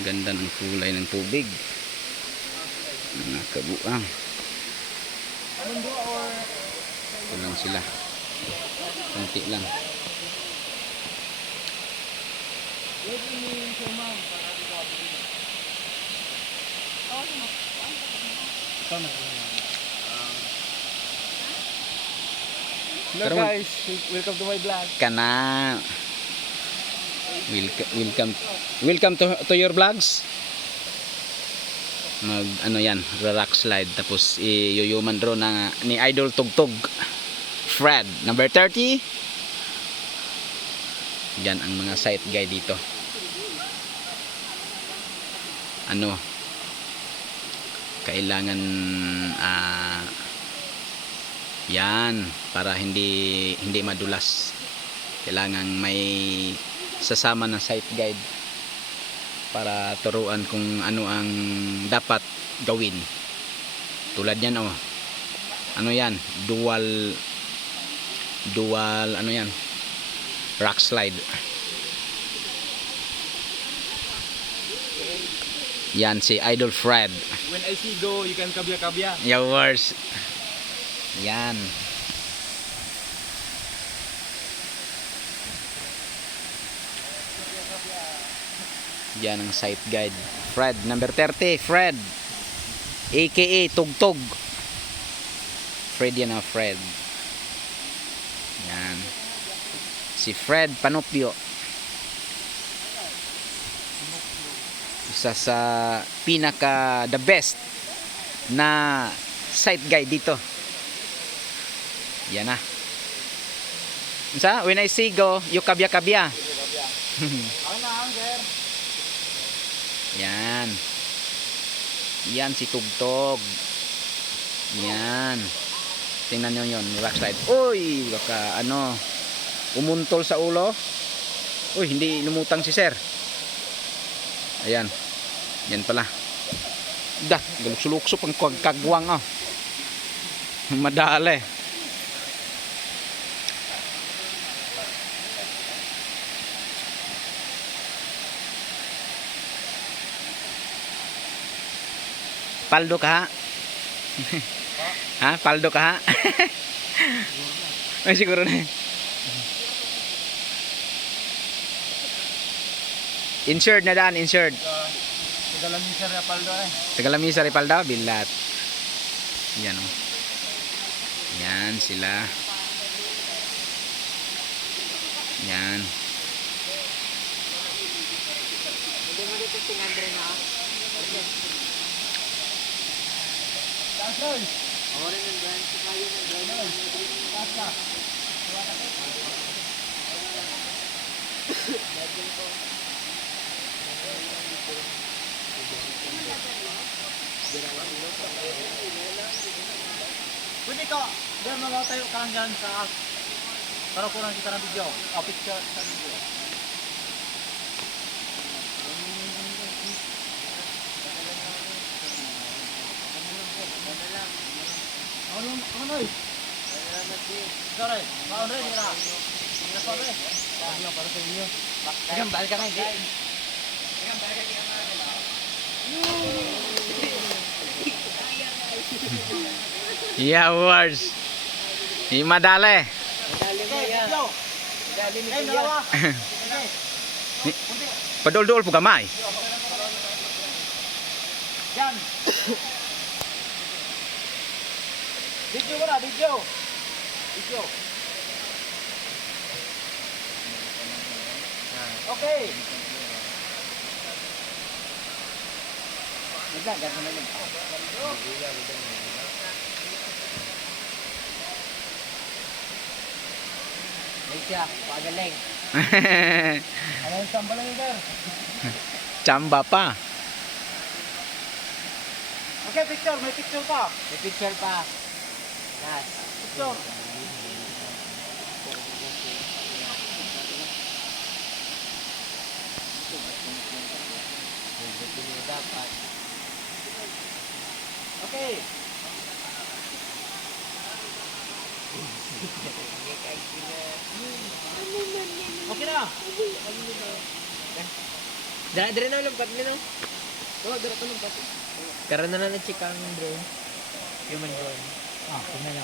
Ganda ng kulay ng tubig. Mga kabuang. Ito lang sila. Kunti lang. Hello guys, welcome to my vlog. Kana. Welcome to your vlogs. Mag ano yan, rock slide tapos iyuyuman draw na ni Idol Tugtog. Fred, number 30. Yan ang mga site guide dito. Ano? Kailangan yan para hindi madulas. Kailangan may sasama na site guide para turuan kung ano ang dapat gawin. Tulad yan oh. Ano yan? Dual ano yan? Rock slide. Yan si Idol Fred. When I see go, you can kabya-kabya. Yours. Yan. Yan ang site guide. Fred, number 30. Fred. AKA Tugtog. Fred yan ang Fred. Yan. Si Fred Panopio. Isa sa pinaka the best na site guide dito. Yan na. Sa when I say go, you kabya-kabya. Yan. Yan si Tugtog. Yan. Tingnan nyo yun, rock slide. Uy, baka ano, umuntol sa ulo. Uy, hindi lumutang si sir. Ayan. Yan pala. Dah, galuksulukso pang kagwang oh. Madali. Paldo ka ha? Ha? Paldo ka ha? Ay siguro na. Insured na daan, insured. Tagalamisa rin paldo eh. Tagalamisa rin paldo, bilat. Yan o. Yan sila. Yan. Pwede ka, diyan magatayo ka lang dyan sa para ko lang kita ng video. Picture sa video. Ano eh? Sorry, maon rin nila. Hindi na pa rin. Para sa inyo. Hanggang balik ka na hindi. Hanggang balik ka na Yeah, words. Madali. Madali mo yan. Madali mo yan. Padol-dol po gamay. Yan. Video mo na, video. Video. Okay. Nagdagan naman yun. Ay siya, pagaling. Ano yung samba lang yun? Chamba pa. Okay, picture. May picture pa. May picture pa. Yes. Picture. Okay. Okay na. Dire na lumpat nino. Oo, dire to lumpat. Karon na lang na-check ang drone. Human drone. Ah, tingnan nyo.